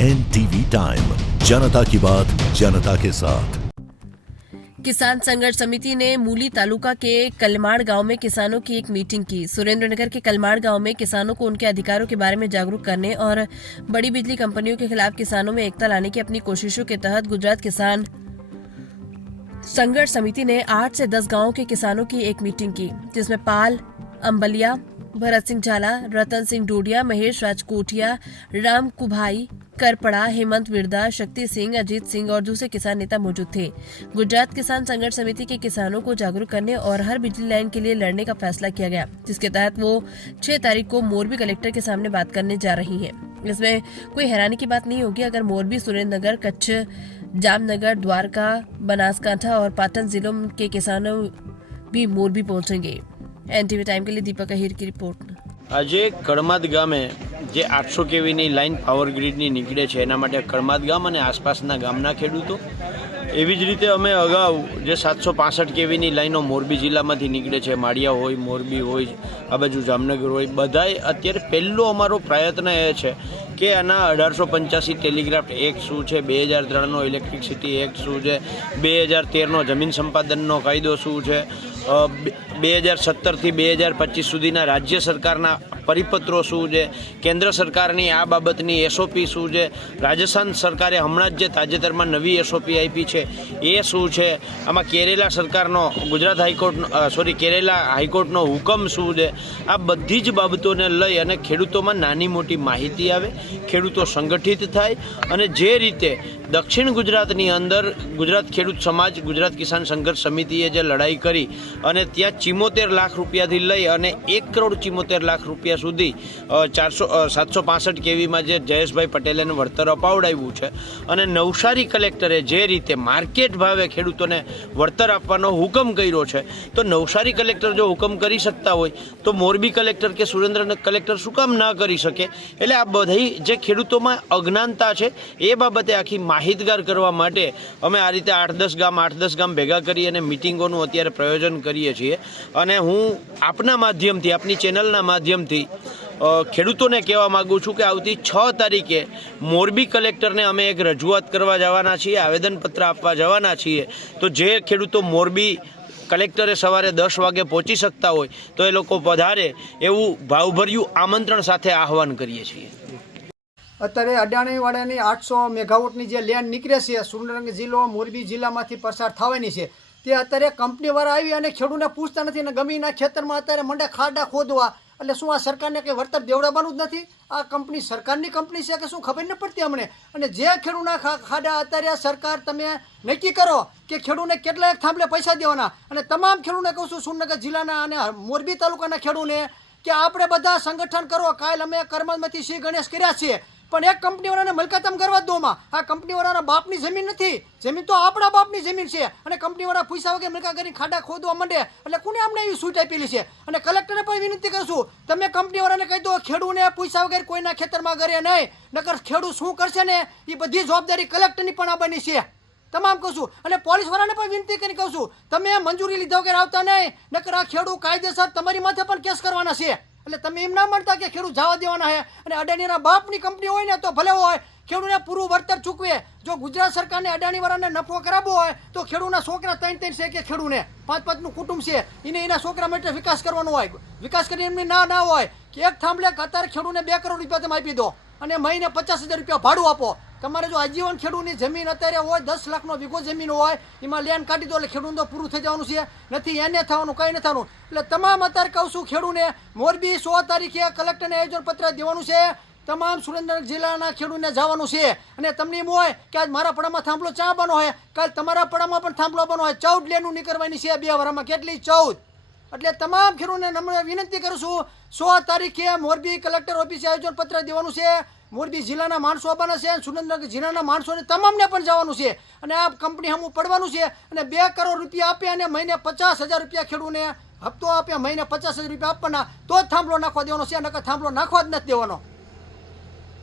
NTV time, जनता की बात जनता के साथ। किसान संघर्ष समिति ने मूली तालुका के कलमाड़ गांव में किसानों की एक मीटिंग की। सुरेंद्रनगर के कलमाड़ गांव में किसानों को उनके अधिकारों के बारे में जागरूक करने और बड़ी बिजली कंपनियों के खिलाफ किसानों में एकता लाने की अपनी कोशिशों के तहत गुजरात किसान संघर्ष समिति ने 8 से 10 गांवों के किसानों की एक मीटिंग की, जिसमें पाल, अंबलिया, भरत सिंह झाला, रतन सिंह डोडिया, महेश राजकोटिया, राम कुभाई, करपड़ा, हेमंत विरदा, शक्ति सिंह, अजीत सिंह और दूसरे किसान नेता मौजूद थे। गुजरात किसान संघर्ष समिति के किसानों को जागरूक करने और हर बिजली लाइन के लिए लड़ने का फैसला किया गया, जिसके तहत वो 6 तारीख को मोरबी कलेक्टर के सामने बात करने जा रही हैं। इसमें कोई हैरानी की बात नहीं होगी अगर मोरबी, सुरेंद्रनगर, कच्छ, जामनगर, द्वारका, बनासकांठा और पाटन जिलों के किसानों भी मोरबी पहुंचेंगे। NTV टाइम के लिए दीपक अहिर की रिपोर्ट। આજે કળમાદ ગામે જે 800 કેવીની લાઇન પાવર ગ્રીડની નીકળે છે એના માટે કળમાદ ગામ અને આસપાસના ગામના ખેડૂતો, એવી જ રીતે અમે અગાઉ જે 765 કેવીની લાઈનો મોરબી જિલ્લામાંથી નીકળે છે, માળિયા હોય, મોરબી હોય, આ બાજુ જામનગર હોય, બધાએ અત્યારે પહેલો અમારો પ્રયત્ન એ છે કે આના 1885 ટેલિગ્રાફ એક્ટ શું છે, 2003નો ઇલેક્ટ્રિસિટી એક્ટ શું છે, 2013નો જમીન સંપાદનનો કાયદો શું છે, 2017થી 2025 સુધીના રાજ્ય સરકારના પરિપત્રો શું છે, કેન્દ્ર સરકારની આ બાબતની SOP શું છે, રાજસ્થાન સરકારે હમણાં જ જે તાજેતરમાં નવી SOP આપી છે એ શું છે, આમાં કેરેલા સરકારનો કેરેલા હાઈકોર્ટનો હુકમ શું છે, આ બધી જ બાબતોને લઈ અને ખેડૂતોમાં નાની મોટી માહિતી આવે, ખેડૂતો સંગઠિત થાય અને જે રીતે દક્ષિણ ગુજરાતની અંદર ગુજરાત ખેડૂત સમાજ, ગુજરાત કિસાન સંઘર્ષ સમિતિએ જે લડાઈ કરી અને ત્યાં 74 લાખ રૂપિયાથી લઈ અને 1 કરોડ 74 લાખ રૂપિયા સુધી 765 કેવીમાં જે જયેશભાઈ પટેલે વળતર અપાવડાવ્યું છે અને નવસારી કલેક્ટરે જે રીતે માર્કેટ ભાવે ખેડૂતોને વળતર આપવાનો હુકમ કર્યો છે, તો નવસારી કલેક્ટર જો હુકમ કરી શકતા હોય તો મોરબી કલેક્ટર કે સુરેન્દ્રનગર કલેક્ટર શું કામ ના કરી શકે? એટલે આ બધી જે ખેડૂતોમાં અજ્ઞાનતા છે એ બાબતે આખી માહિતગાર કરવા માટે અમે આ રીતે 8-10 ગામ ભેગા કરી અને મિટિંગોનું અત્યારે પ્રયોજન કરીએ છીએ અને હું આપના માધ્યમથી, આપની ચેનલના માધ્યમથી ખેડૂતોને કહેવા માગું છું કે આવતી 6 તારીખે મોરબી કલેક્ટરને અમે એક રજૂઆત કરવા જવાના છીએ, આવેદનપત્ર આપવા જવાના છીએ। તો જે ખેડૂતો મોરબી કલેક્ટરે સવારે 10 વાગે પહોંચી શકતા હોય તો એ લોકો પધારે એવું ભાવભર્યું આમંત્રણ સાથે આહવાન કરીએ છીએ। અત્યારે અડાણીવાળાની 800 મેગાવોટની જે લેન્ડ નીકળે છે, સુરેન્દ્રનગર જિલ્લો, મોરબી જિલ્લામાંથી પસાર થવાની છે, તે અત્યારે કંપનીવાળા આવી અને ખેડૂતને પૂછતા નથી ને ગમીના ખેતરમાં અત્યારે મંડે ખાડા ખોદવા। એટલે શું આ સરકારને કંઈ વળતર દેવડાવવાનું જ નથી? આ કંપની સરકારની કંપની છે કે શું, ખબર ન પડતી અમને? અને જે ખેડૂતના ખાડા અત્યારે સરકાર તમે નક્કી કરો કે ખેડૂતને કેટલા થાંભલે પૈસા દેવાના, અને તમામ ખેડૂતને કહું છું સુરેન્દ્રનગર જિલ્લાના અને મોરબી તાલુકાના ખેડૂતને કે આપણે બધા સંગઠન કરો। કાલ અમે કરમમાંથી શ્રી ગણેશ કર્યા છીએ, પણ એક કંપનીવાળાને મલકાતમ કરવા દોમાં। આ કંપનીવાળાના બાપની જમીન નથી, જમીન તો આપણા બાપની જમીન છે અને કંપનીવાળા પૈસા વગર મલકા કરી ખાડા ખોદવા માંડે એટલે કોને અમને એવી છૂટ આપેલી છે? અને કલેક્ટરને પણ વિનંતી કરશું, તમે કંપનીવાળાને કહી દો ખેડૂતને પૈસા વગર કોઈના ખેતરમાં કરે નહીં, નકર ખેડૂત શું કરશે ને એ બધી જવાબદારી કલેક્ટરની પણ આવવાની છે। તમામ કહું છું અને પોલીસવાળાને પણ વિનંતી કરી કહું છું, તમે મંજૂરી લીધા વગર આવતા નહીં, નકર આ ખેડૂત કાયદેસર તમારી માથે પણ કેસ કરવાના છે। એટલે તમે એમ ના માનતા કે ખેડૂત જવા દેવાના છે અને અડાણીના બાપની કંપની હોય ને તો ભલે હોય, ખેડૂતને પૂરું વળતર ચૂકવે। જો ગુજરાત સરકારને અડાણીવાળાને નફો કરાવવો હોય તો ખેડૂતના છોકરા 3 છે કે ખેડૂતને 5-5નું કુટુંબ છે એને એના છોકરા માટે વિકાસ કરવાનો હોય, વિકાસ કરીને એમની ના હોય કે એક થાંભલે અત્યારે ખેડૂતને 2 કરોડ રૂપિયા તમે આપી દો અને મહિને 50,000 રૂપિયા ભાડું આપો। તમારે જો આજીવન ખેડૂતની જમીન અત્યારે હોય 10 લાખનો વીઘો જમીન હોય, એમાં લેન્ડ કાઢી દો એટલે ખેડૂત તો પૂરું થઈ જવાનું છે, નથી એને થવાનું, કંઈ નથી થવાનું। એટલે તમામ અત્યારે કહું છું ખેડૂતને મોરબી 100 તારીખે કલેક્ટરને આયોજન પત્ર દેવાનું છે, તમામ સુરેન્દ્રનગર જિલ્લાના ખેડૂતને જવાનું છે। અને તમને એમ હોય કે આજ મારા પડામાં થાંભલો ચા આવવાનો હોય, કાલ તમારા પડામાં પણ થાંભલો આવવાનો હોય, 14 લેનું નીકળવાની છે 2 વર્ષમાં, કેટલી 14। એટલે તમામ ખેડૂતને નમ્ર વિનંતી કરું છું, 100 તારીખે મોરબી કલેક્ટર ઓફિસે આયોજન પત્ર દેવાનું છે। મોરબી જિલ્લાના માણસો આવવાના છે, સુરેન્દ્રનગર જિલ્લાના માણસોને તમામને પણ જવાનું છે અને આ કંપની સામું પડવાનું છે અને 2 કરોડ રૂપિયા આપે અને મહિને 50,000 રૂપિયા ખેડૂતને હપ્તો આપે, મહિને 50,000 રૂપિયા આપવાના, તો જ થાંભલો નાખવા દેવાનો છે, નકર થાંભલો નાખવા જ નથી દેવાનો।